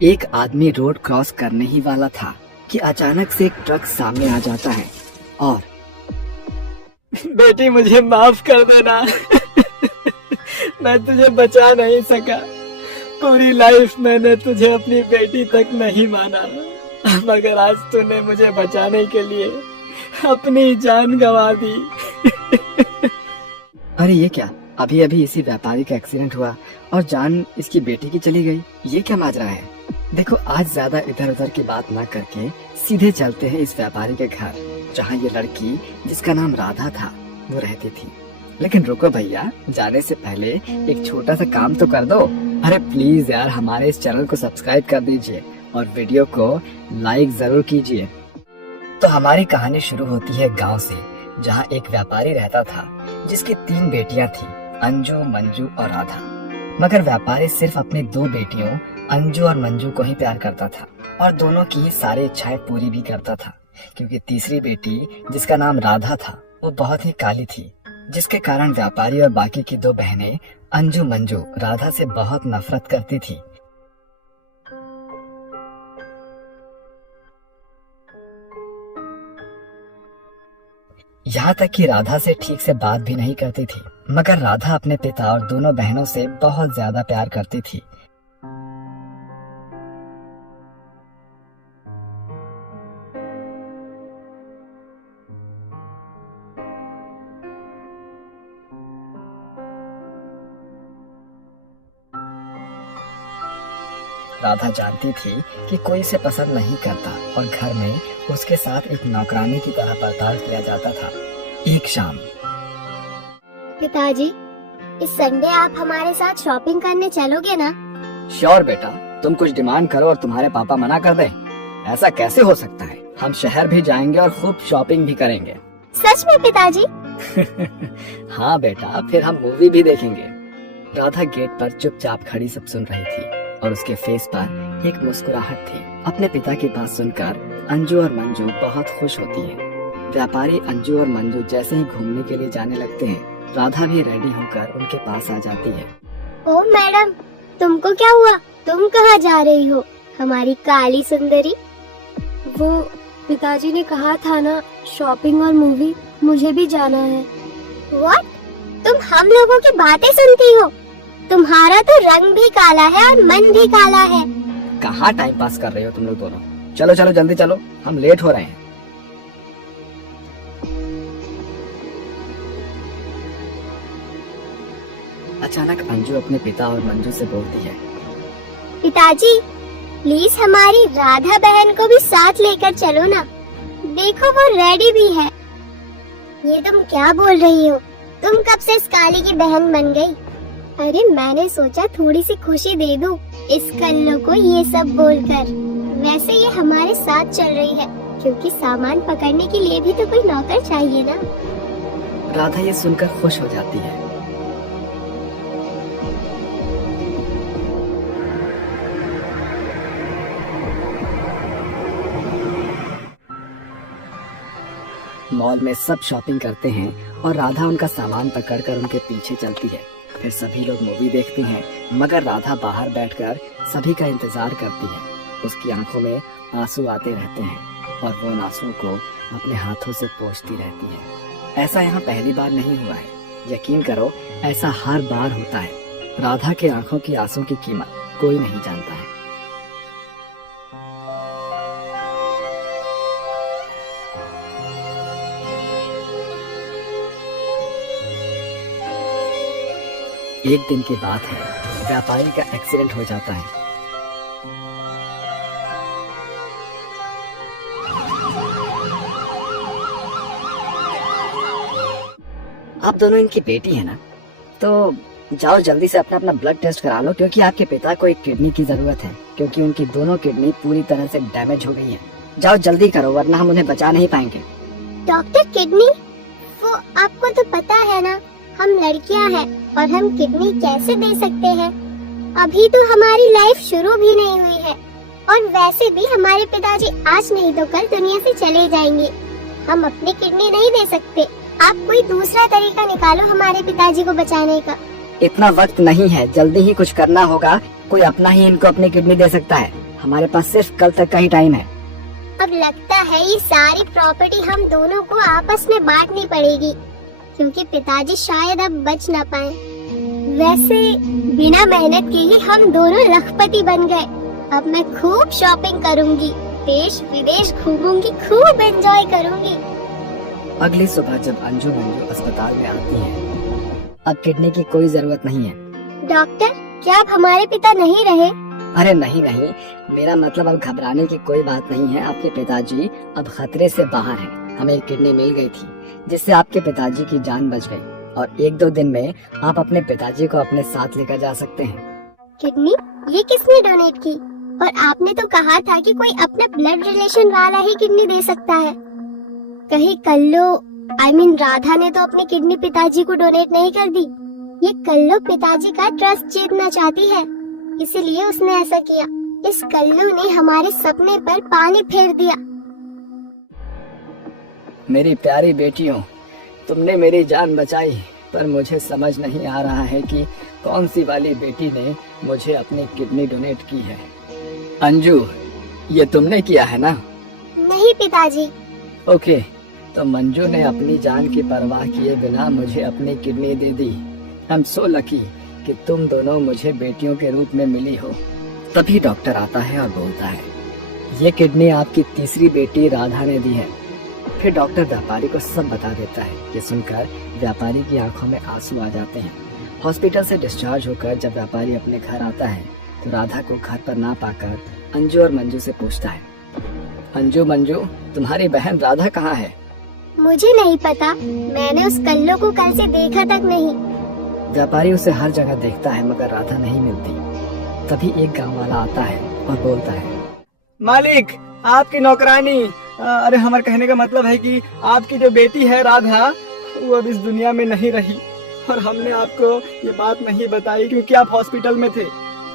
एक आदमी road cross करने ही वाला था कि अचानक से एक ट्रक सामने आ जाता है और बेटी मुझे माफ कर देना मैं तुझे बचा नहीं सका। पूरी लाइफ मैंने तुझे अपनी बेटी तक नहीं माना, मगर आज तूने मुझे बचाने के लिए अपनी जान गंवा दी। अरे ये क्या, अभी अभी इसी व्यापारी का एक्सीडेंट हुआ और जान इसकी बेटी की चली गई। ये क्या माजरा है। देखो आज ज्यादा इधर उधर की बात ना करके सीधे चलते हैं इस व्यापारी के घर, जहाँ ये लड़की जिसका नाम राधा था वो रहती थी। लेकिन रुको भैया, जाने से पहले एक छोटा सा काम तो कर दो। अरे प्लीज यार, हमारे इस चैनल को सब्सक्राइब कर दीजिए और वीडियो को लाइक जरूर कीजिए। तो हमारी कहानी शुरू होती है गांव से, जहां एक व्यापारी रहता था जिसकी 3 बेटियां थी, अंजू, मंजू और राधा। मगर व्यापारी सिर्फ अपनी 2 बेटियों अंजू और मंजू को ही प्यार करता था और दोनों की सारी इच्छाएं पूरी भी करता था, क्योंकि तीसरी बेटी जिसका नाम राधा था वो बहुत ही काली थी, जिसके कारण व्यापारी और बाकी की 2 बहनें अंजू मंजू राधा से बहुत नफरत करती थी। यहाँ तक कि राधा से ठीक से बात भी नहीं करती थी। मगर राधा अपने पिता और दोनों बहनों से बहुत ज्यादा प्यार करती थी। राधा जानती थी कि कोई इसे पसंद नहीं करता और घर में उसके साथ एक नौकरानी की तरह बर्ताव किया जाता था। एक शाम, पिताजी, इस संडे आप हमारे साथ शॉपिंग करने चलोगे ना? श्योर बेटा, तुम कुछ डिमांड करो और तुम्हारे पापा मना कर दें। ऐसा कैसे हो सकता है, हम शहर भी जाएंगे और खूब शॉपिंग भी करेंगे। सच में पिताजी? हाँ बेटा, फिर हम मूवी भी देखेंगे। राधा गेट पर चुपचाप खड़ी सब सुन रही थी और उसके फेस पर एक मुस्कुराहट थी। अपने पिता की बात सुनकर अंजू और मंजू बहुत खुश होती है। व्यापारी अंजू और मंजू जैसे ही घूमने के लिए जाने लगते हैं, राधा भी रेडी होकर उनके पास आ जाती है। ओ मैडम, तुमको क्या हुआ? तुम कहाँ जा रही हो, हमारी काली सुंदरी? वो पिताजी ने कहा था ना, शॉपिंग और मूवी, मुझे भी जाना है। व्हाट? तुम हम लोगों की बातें सुनती हो? तुम्हारा तो रंग भी काला है और मन भी काला है। कहाँ टाइम पास कर रहे हो तुम लोग दोनों? चलो चलो जल्दी चलो, हम लेट हो रहे हैं। अचानक अंजू अपने पिता और मंजू से बोलती है, पिताजी, प्लीज हमारी राधा बहन को भी साथ लेकर चलो ना। देखो वो रेडी भी है। ये तुम क्या बोल रही हो? तुम कब से इस काली की बहन बन गई? अरे मैंने सोचा थोड़ी सी खुशी दे दूं इस कल्लो को ये सब बोलकर। वैसे ये हमारे साथ चल रही है क्योंकि सामान पकड़ने के लिए भी तो कोई नौकर चाहिए ना। राधा ये सुनकर खुश हो जाती है। मॉल में सब शॉपिंग करते हैं और राधा उनका सामान पकड़कर उनके पीछे चलती है। फिर सभी लोग मूवी देखते हैं, मगर राधा बाहर बैठकर सभी का इंतजार करती है। उसकी आंखों में आंसू आते रहते हैं और वो उन आंसुओं को अपने हाथों से पोंछती रहती है। ऐसा यहाँ पहली बार नहीं हुआ है, यकीन करो ऐसा हर बार होता है। राधा के आंखों की आंसुओं की कीमत कोई नहीं जानता है। एक दिन की बात है, व्यापारी का एक्सीडेंट हो जाता है। आप दोनों इनकी बेटी है ना, तो जाओ जल्दी से अपना ब्लड टेस्ट करा लो, क्योंकि आपके पिता को एक किडनी की जरूरत है, क्योंकि उनकी दोनों किडनी पूरी तरह से डैमेज हो गई है। जाओ जल्दी करो, वरना हम उन्हें बचा नहीं पाएंगे। Doctor, kidney? वो आपको तो पता है ना, हम लड़कियां हैं और हम किडनी कैसे दे सकते हैं? अभी तो हमारी लाइफ शुरू भी नहीं हुई है और वैसे भी हमारे पिताजी आज नहीं तो कल दुनिया से चले जाएंगे। हम अपनी किडनी नहीं दे सकते। आप कोई दूसरा तरीका निकालो हमारे पिताजी को बचाने का। इतना वक्त नहीं है, जल्दी ही कुछ करना होगा। कोई अपना ही इनको अपनी किडनी दे सकता है। हमारे पास सिर्फ कल तक का ही टाइम है। अब लगता है ये सारी प्रॉपर्टी हम दोनों को आपस में बांटनी पड़ेगी, क्योंकि पिताजी शायद अब बच ना पाए। वैसे बिना मेहनत के ही हम दोनों लखपति बन गए। अब मैं खूब शॉपिंग करूंगी, देश विदेश घूमूंगी, खूब एंजॉय करूंगी। अगली सुबह जब अंजू मंजू अस्पताल में आती हैं, अब किडनी की कोई जरूरत नहीं है। डॉक्टर, क्या अब हमारे पिता नहीं रहे? अरे नहीं नहीं, मेरा मतलब अब घबराने की कोई बात नहीं है। आपके पिताजी अब खतरे से बाहर हैं। हमें एक किडनी मिल गई थी जिससे आपके पिताजी की जान बच गई, और 1-2 दिन में आप अपने पिताजी को अपने साथ लेकर जा सकते हैं। किडनी? ये किसने डोनेट की? और आपने तो कहा था कि कोई अपने ब्लड रिलेशन वाला ही किडनी दे सकता है। कहीं कल्लो राधा ने तो अपनी किडनी पिताजी को डोनेट नहीं कर दी। ये कल्लो पिताजी का ट्रस्ट जीतना चाहती है, इसीलिए उसने ऐसा किया। इस कल्लू ने हमारे सपने पर पानी फेर दिया। मेरी प्यारी बेटियों, तुमने मेरी जान बचाई, पर मुझे समझ नहीं आ रहा है कि कौन सी वाली बेटी ने मुझे अपनी किडनी डोनेट की है। अंजू, ये तुमने किया है ना? नहीं पिताजी। ओके, तो मंजू ने अपनी जान की परवाह किए बिना मुझे अपनी kidney they the. I am so lucky कि तुम दोनों मुझे बेटियों के रूप में मिली हो। तभी डॉक्टर आता है और बोलता है, ये किडनी आपकी तीसरी बेटी राधा ने दी है। फिर डॉक्टर व्यापारी को सब बता देता है। ये सुनकर व्यापारी की आंखों में आंसू आ जाते हैं। हॉस्पिटल से डिस्चार्ज होकर जब व्यापारी अपने घर आता है तो राधा को घर पर ना पाकर अंजू और मंजू से पूछता है, अंजू मंजू, तुम्हारी बहन राधा कहाँ है? मुझे नहीं पता, मैंने उस कल्लो को कल से देखा तक नहीं। व्यापारी उसे हर जगह देखता है मगर राधा नहीं मिलती। तभी एक गांव वाला आता है और बोलता है, मालिक, आपकी नौकरानी, अरे हमारे कहने का मतलब है कि आपकी जो बेटी है राधा, वो अब इस दुनिया में नहीं रही, और हमने आपको ये बात नहीं बताई क्योंकि आप हॉस्पिटल में थे।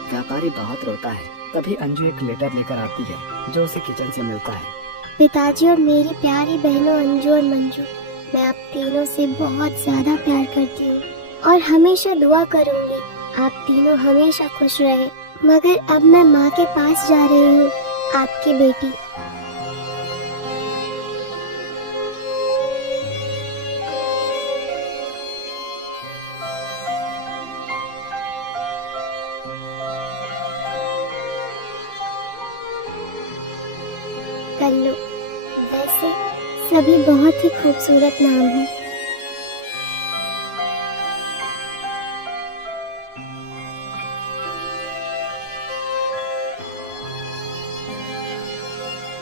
व्यापारी बहुत रोता है। तभी अंजू एक लेटर लेकर आती है जो उसे किचन से मिलता है। पिताजी और मेरी प्यारी बहनों अंजू और मंजू, मैं आप तीनों से बहुत ज्यादा प्यार करती हूँ और हमेशा दुआ करूँगी आप तीनों हमेशा खुश रहे। मगर अब मैं माँ के पास जा रही हूँ, आपकी बेटी। कल्लू, वैसे सभी बहुत ही खूबसूरत नाम है।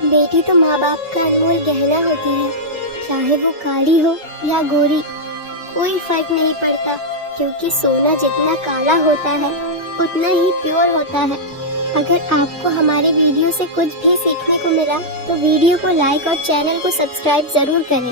बेटी तो माँ बाप का अनमोल गहना होती है, चाहे वो काली हो या गोरी, कोई फर्क नहीं पड़ता, क्योंकि सोना जितना काला होता है उतना ही प्योर होता है। अगर आपको हमारी वीडियो से कुछ भी सीखने को मिला तो वीडियो को लाइक और चैनल को सब्सक्राइब जरूर करें।